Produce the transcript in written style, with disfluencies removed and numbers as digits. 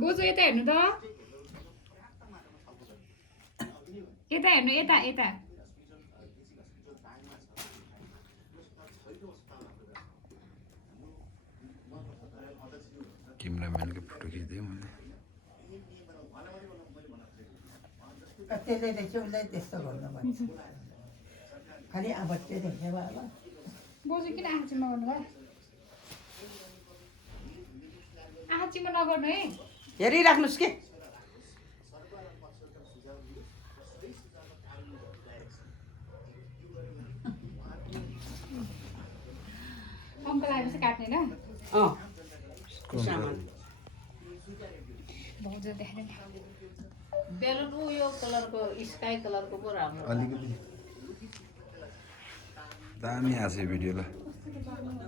बोजू यता हेर्नु त यता हेर्नु यता यता क्यामेराम्यानको फोटो खिच्दै मैले त्यसले चाहिँ उसलाई त्यस्तो गर्नु भन्छ खालि आवाज चाहिँ देख्ने भयो होला बोजू किन आँखाचिम्मा गर्नु भयो आँखाचिम्मा नगर्नु है हेरिराख्नुहोस् के अङ्कल आएपछि काट्ने ल भाउजू देखाइदिनु बेलुन उयो कलरको स्काई कलरको पो राम्रो अलिकति दामी आएको छ भिडियो ल